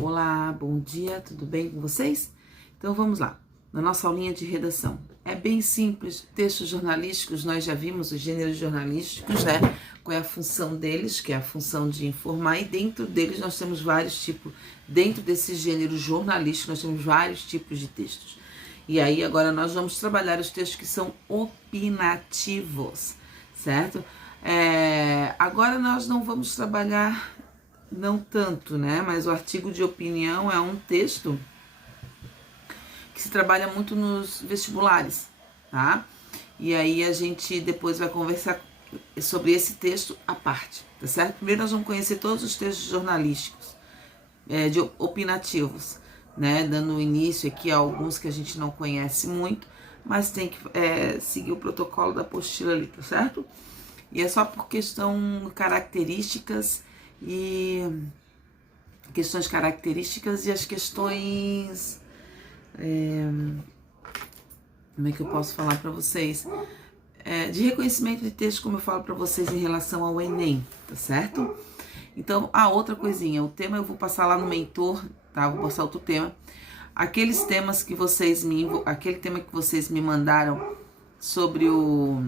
Olá, bom dia, tudo bem com vocês? Então vamos lá, na nossa aulinha de redação. É bem simples, textos jornalísticos, nós já vimos os gêneros jornalísticos, né? Qual é a função deles, que é a função de informar, e dentro deles nós temos vários tipos, dentro desse gênero jornalístico nós temos vários tipos de textos. E aí agora nós vamos trabalhar os textos que são opinativos, certo? Agora nós não vamos trabalhar não tanto, né? Mas o artigo de opinião é um texto que se trabalha muito nos vestibulares, tá? E aí a gente depois vai conversar sobre esse texto à parte, tá certo? Primeiro nós vamos conhecer todos os textos jornalísticos, de opinativos, né? Dando início aqui a alguns que a gente não conhece muito, mas tem que seguir o protocolo da apostila ali, tá certo? E é só por questão características e questões características e as questões, como é que eu posso falar para vocês, de reconhecimento de texto, como eu falo para vocês em relação ao Enem, tá certo? Então, outra coisinha, o tema eu vou passar lá no mentor, tá? Vou passar outro tema. Aquele tema que vocês me mandaram sobre o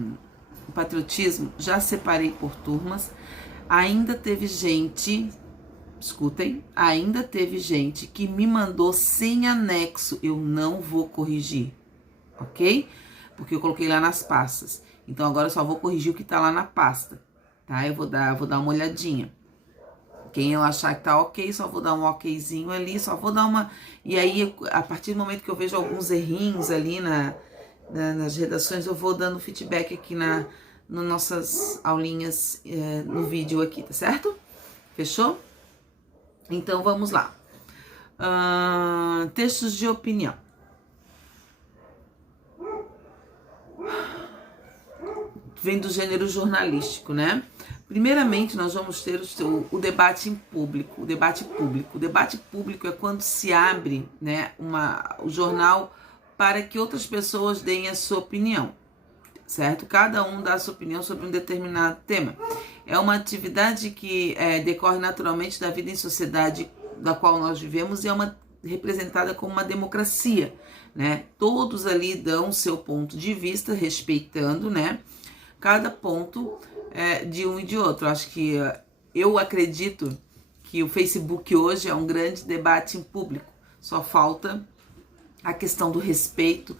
patriotismo, já separei por turmas. Ainda teve gente, escutem, ainda teve gente que me mandou sem anexo. Eu não vou corrigir, ok? Porque eu coloquei lá nas pastas. Então agora eu só vou corrigir o que tá lá na pasta, tá? Eu vou dar uma olhadinha. Quem eu achar que tá ok, só vou dar um okzinho ali, só vou dar uma... E aí, a partir do momento que eu vejo alguns errinhos ali nas redações, eu vou dando feedback aqui nas nossas aulinhas no vídeo aqui, tá certo? Fechou? Então vamos lá. Textos de opinião. Vem do gênero jornalístico, né? Primeiramente, nós vamos ter o debate em público. O debate público. O debate público é quando se abre, né, o jornal para que outras pessoas deem a sua opinião, certo? Cada um dá a sua opinião sobre um determinado tema. É uma atividade que decorre naturalmente da vida em sociedade da qual nós vivemos e é representada como uma democracia, né? Todos ali dão o seu ponto de vista, respeitando, né, cada ponto de um e de outro. Eu acredito que o Facebook hoje é um grande debate em público. Só falta a questão do respeito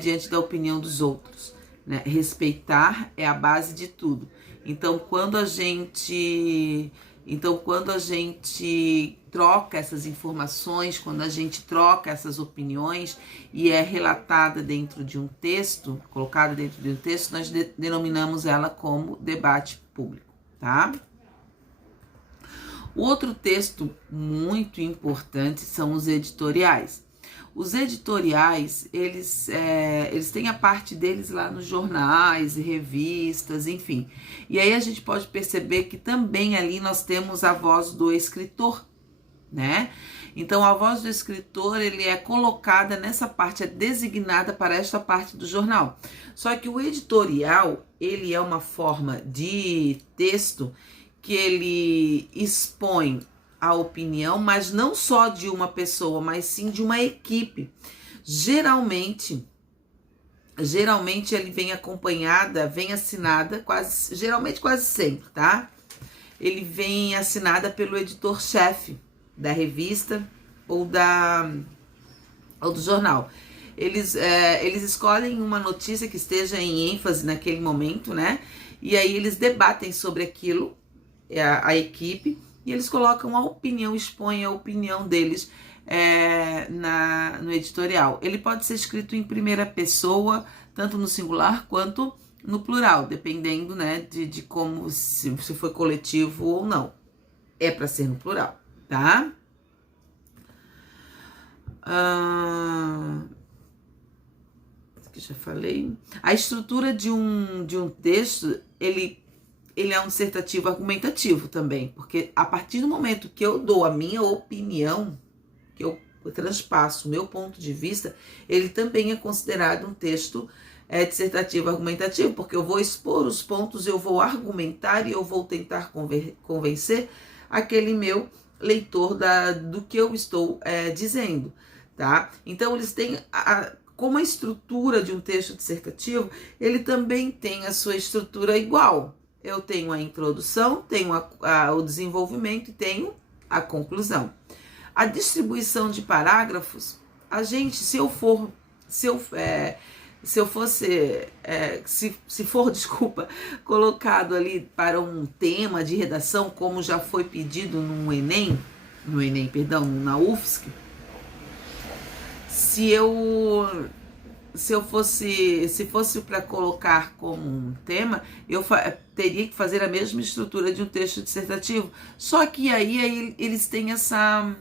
diante da opinião dos outros, né? Respeitar é a base de tudo. Então, quando a gente troca essas informações, quando a gente troca essas opiniões e é relatada dentro de um texto, colocada dentro de um texto, nós denominamos ela como debate público, tá? Outro texto muito importante são os editoriais. Os editoriais, eles têm a parte deles lá nos jornais e revistas, enfim. E aí a gente pode perceber que também ali nós temos a voz do escritor, né? Então a voz do escritor, ele é colocada nessa parte, é designada para esta parte do jornal. Só que o editorial, ele é uma forma de texto que ele expõe a opinião, mas não só de uma pessoa, mas sim de uma equipe. Geralmente ele vem acompanhada, vem assinada, geralmente quase sempre, tá? Ele vem assinada pelo editor-chefe da revista ou do jornal. Eles escolhem uma notícia que esteja em ênfase naquele momento, né? E aí eles debatem sobre aquilo, a equipe, e eles colocam a opinião, expõem a opinião deles no editorial. Ele pode ser escrito em primeira pessoa, tanto no singular quanto no plural, dependendo, né, de como, se foi coletivo ou não. É para ser no plural, tá? Que já falei. A estrutura de um texto, ele é um dissertativo argumentativo também, porque a partir do momento que eu dou a minha opinião, que eu transpasso o meu ponto de vista, ele também é considerado um texto dissertativo argumentativo, porque eu vou expor os pontos, eu vou argumentar e eu vou tentar convencer aquele meu leitor do que eu estou dizendo, tá? Então, eles têm, como a estrutura de um texto dissertativo, ele também tem a sua estrutura igual. Eu tenho a introdução, tenho o desenvolvimento e tenho a conclusão. A distribuição de parágrafos, a gente, se for, desculpa, colocado ali para um tema de redação, como já foi pedido na UFSC, se fosse para colocar como um tema, eu teria que fazer a mesma estrutura de um texto dissertativo, só que aí eles têm essa...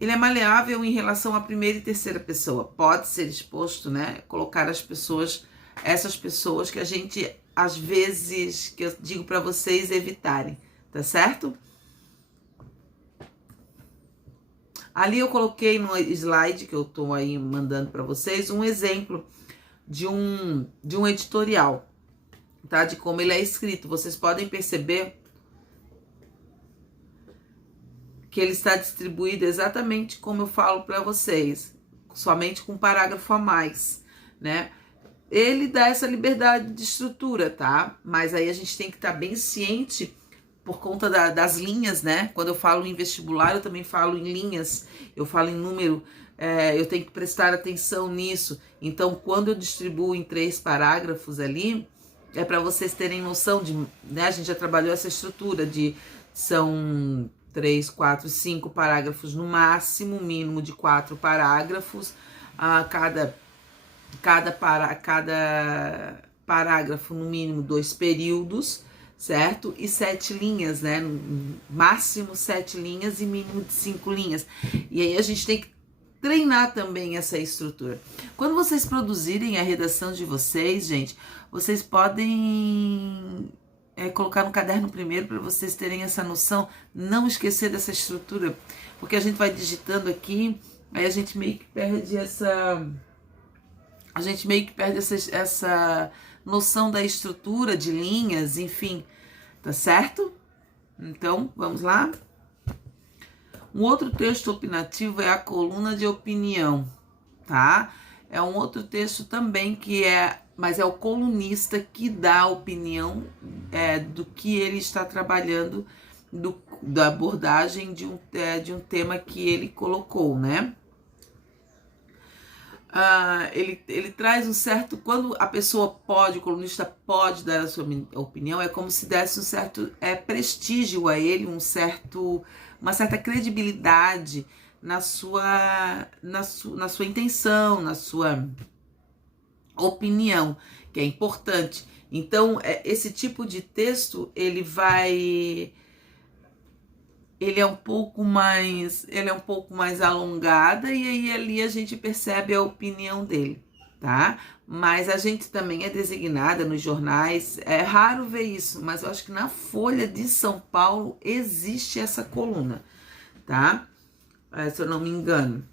ele é maleável em relação à primeira e terceira pessoa. Pode ser exposto, né? Colocar essas pessoas que a gente, às vezes, que eu digo para vocês evitarem, tá certo? Ali eu coloquei no slide que eu tô aí mandando para vocês um exemplo de um editorial, tá? De como ele é escrito. Vocês podem perceber que ele está distribuído exatamente como eu falo para vocês, somente com um parágrafo a mais, né? Ele dá essa liberdade de estrutura, tá? Mas aí a gente tem que estar bem ciente por conta das linhas, né? Quando eu falo em vestibular, eu também falo em linhas, eu falo em número, eu tenho que prestar atenção nisso. Então, quando eu distribuo em 3 parágrafos ali, é para vocês terem noção de, né? A gente já trabalhou essa estrutura de são 3, 4, 5 parágrafos no máximo, mínimo de 4 parágrafos. Cada parágrafo, no mínimo 2 períodos, certo? E 7 linhas, né? No máximo 7 linhas e mínimo de 5 linhas. E aí a gente tem que treinar também essa estrutura. Quando vocês produzirem a redação de vocês, gente, vocês podem... colocar no caderno primeiro para vocês terem essa noção, não esquecer dessa estrutura, porque a gente vai digitando aqui, aí a gente meio que perde essa noção da estrutura de linhas, enfim, tá certo? Então, vamos lá? Um outro texto opinativo é a coluna de opinião, tá? É um outro texto também mas é o colunista que dá a opinião do que ele está trabalhando, da abordagem de um tema que ele colocou, né? Ele traz um certo... Quando a pessoa o colunista pode dar a sua opinião, é como se desse um certo prestígio a ele, uma certa credibilidade na sua intenção, na sua opinião, que é importante. Então, esse tipo de texto, ele é um pouco mais alongada, e aí ali a gente percebe a opinião dele, tá? Mas a gente também é designada nos jornais, é raro ver isso, mas eu acho que na Folha de São Paulo existe essa coluna, tá? Se eu não me engano.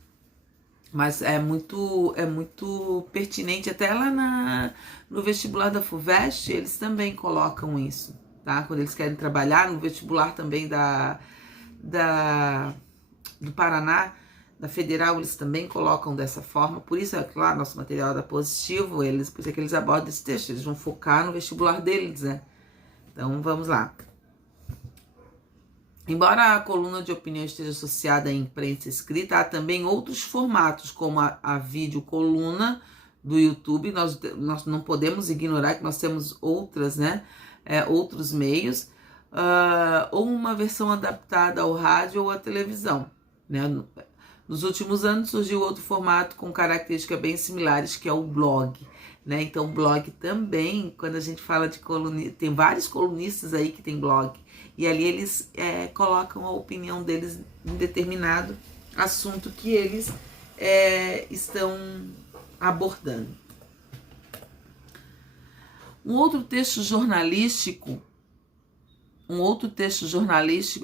Mas é muito pertinente, até lá no vestibular da FUVEST, eles também colocam isso, tá? Quando eles querem trabalhar no vestibular também do Paraná, da Federal, eles também colocam dessa forma. Por isso é que lá nosso material da Positivo, por isso é que eles abordam esse texto, eles vão focar no vestibular deles, né? Então, vamos lá. Embora a coluna de opinião esteja associada à imprensa escrita, há também outros formatos, como a videocoluna do YouTube. Nós não podemos ignorar que nós temos outras, né? Outros meios, ou uma versão adaptada ao rádio ou à televisão, né? Nos últimos anos surgiu outro formato com características bem similares, que é o blog, né? Então, o blog também, quando a gente fala de colunista, tem vários colunistas aí que tem blog, e ali eles colocam a opinião deles em determinado assunto que eles estão abordando. Um outro texto jornalístico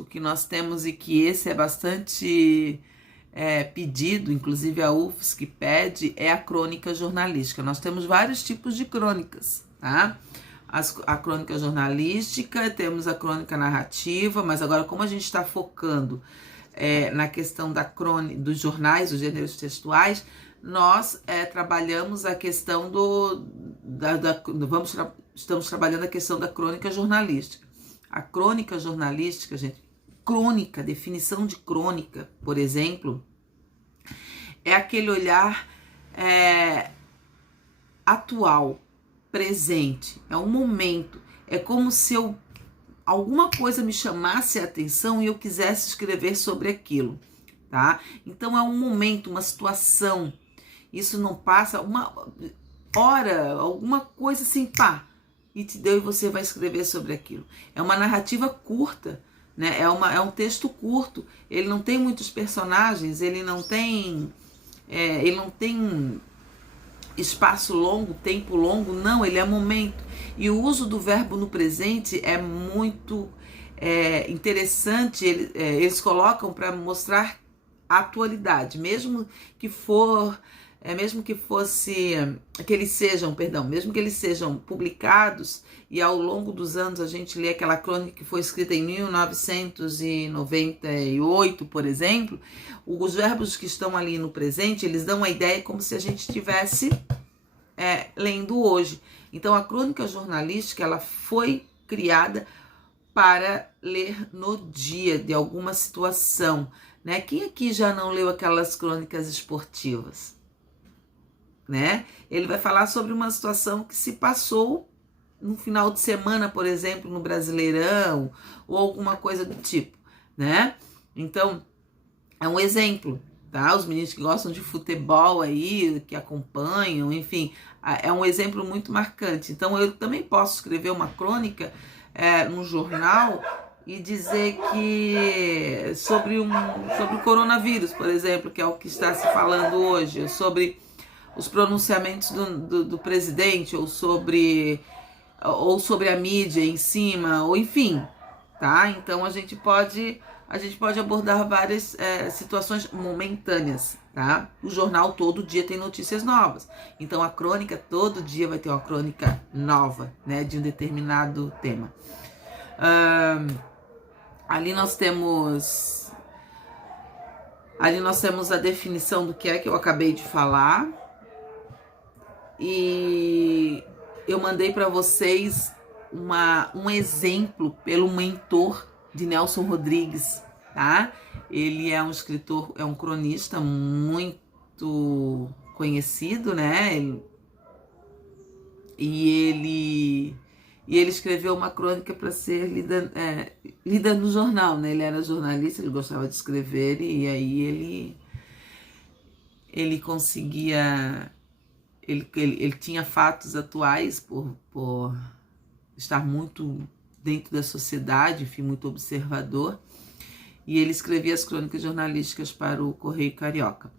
que nós temos, e que esse é bastante pedido, inclusive a UFSC pede, é a crônica jornalística. Nós temos vários tipos de crônicas, tá? a crônica jornalística, temos a crônica narrativa, mas agora como a gente está focando na questão dos jornais, dos gêneros textuais, nós trabalhamos a questão estamos trabalhando a questão da crônica jornalística. A crônica jornalística, gente, crônica, definição de crônica, por exemplo, é aquele olhar atual, presente, é um momento, é como se alguma coisa me chamasse a atenção e eu quisesse escrever sobre aquilo, tá? Então é um momento, uma situação, isso não passa uma hora, alguma coisa assim, pá, e te deu e você vai escrever sobre aquilo. É uma narrativa curta, né? É um texto curto, ele não tem muitos personagens, ele não tem espaço longo, tempo longo, não, ele é momento. E o uso do verbo no presente é muito interessante, eles colocam para mostrar a atualidade, mesmo que eles sejam publicados e ao longo dos anos a gente lê aquela crônica que foi escrita em 1998, por exemplo, os verbos que estão ali no presente, eles dão a ideia como se a gente estivesse lendo hoje. Então a crônica jornalística, ela foi criada para ler no dia de alguma situação, né? Quem aqui já não leu aquelas crônicas esportivas? Né? Ele vai falar sobre uma situação que se passou no final de semana, por exemplo, no Brasileirão, ou alguma coisa do tipo, né? Então, é um exemplo, tá? Os meninos que gostam de futebol aí, que acompanham, enfim, é um exemplo muito marcante. Então, eu também posso escrever uma crônica num jornal e dizer que sobre o coronavírus, por exemplo, que é o que está se falando hoje, sobre os pronunciamentos do presidente, ou sobre a mídia em cima, ou enfim, tá? Então a gente pode abordar várias situações momentâneas, tá? O jornal todo dia tem notícias novas, então a crônica todo dia vai ter uma crônica nova, né, de um determinado tema. Ali nós temos a definição do que eu acabei de falar. E eu mandei para vocês um exemplo pelo mentor de Nelson Rodrigues, tá? Ele é um escritor, é um cronista muito conhecido, né? E ele escreveu uma crônica para ser lida no jornal, né? Ele era jornalista, ele gostava de escrever e aí ele conseguia... Ele tinha fatos atuais por estar muito dentro da sociedade, enfim, muito observador, e ele escrevia as crônicas jornalísticas para o Correio Carioca.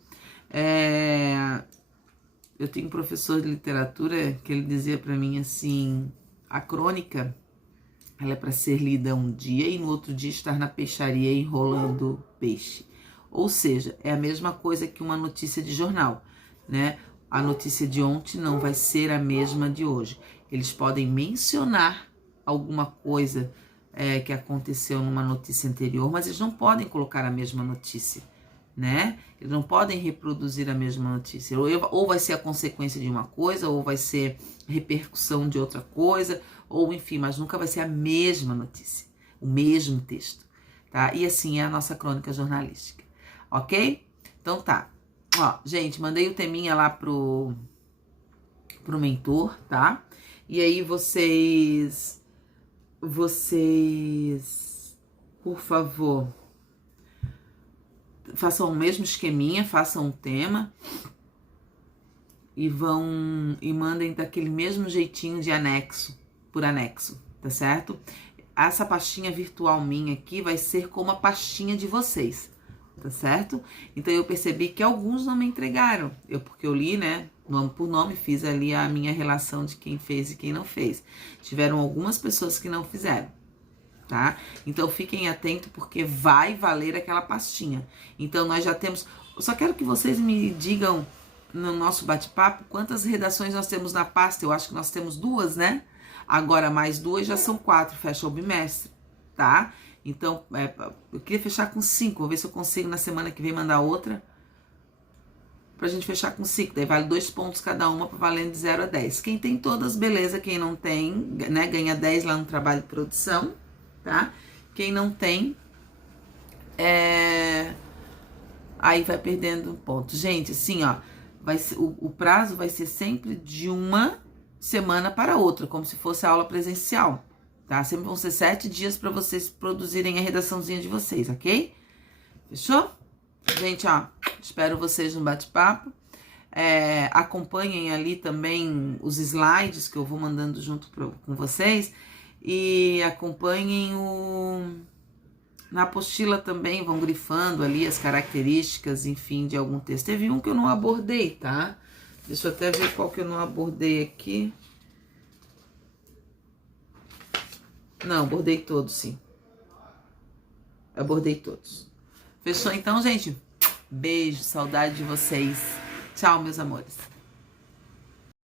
Eu tenho um professor de literatura que ele dizia para mim assim, a crônica, ela é para ser lida um dia e no outro dia estar na peixaria enrolando peixe. Ou seja, é a mesma coisa que uma notícia de jornal, né? A notícia de ontem não vai ser a mesma de hoje. Eles podem mencionar alguma coisa que aconteceu numa notícia anterior, mas eles não podem colocar a mesma notícia, né? Eles não podem reproduzir a mesma notícia. Ou vai ser a consequência de uma coisa, ou vai ser repercussão de outra coisa, ou enfim, mas nunca vai ser a mesma notícia, o mesmo texto, tá? E assim é a nossa crônica jornalística, ok? Então tá. Ó, gente, mandei o teminha lá pro mentor, tá? E aí vocês, por favor, façam o mesmo esqueminha, façam um tema e mandem daquele mesmo jeitinho de anexo, por anexo, tá certo? Essa pastinha virtual minha aqui vai ser como a pastinha de vocês, tá certo? Então eu percebi que alguns não me entregaram, porque eu li, né, nome por nome, fiz ali a minha relação de quem fez e quem não fez. Tiveram algumas pessoas que não fizeram, tá? Então fiquem atentos porque vai valer aquela pastinha. Então nós já temos, eu só quero que vocês me digam no nosso bate-papo quantas redações nós temos na pasta. Eu acho que nós temos 2, né? Agora mais 2 já são 4, fecha o bimestre, tá? Então, eu queria fechar com 5, vou ver se eu consigo na semana que vem mandar outra, pra gente fechar com 5, daí vale 2 pontos cada uma, valendo de 0 a 10. Quem tem todas, beleza, quem não tem, né, ganha 10 lá no trabalho de produção, tá? Quem não tem, aí vai perdendo pontos. Gente, assim, ó, vai ser, o prazo vai ser sempre de uma semana para outra, como se fosse aula presencial, tá? Sempre vão ser 7 dias para vocês produzirem a redaçãozinha de vocês, ok? Fechou? Gente, ó, espero vocês no bate-papo. Acompanhem ali também os slides que eu vou mandando junto com vocês. E acompanhem na apostila também, vão grifando ali as características, enfim, de algum texto. Teve um que eu não abordei, tá? Deixa eu até ver qual que eu não abordei aqui. Não, abordei todos, sim. Abordei todos. Fechou então, gente? Beijo, saudade de vocês. Tchau, meus amores.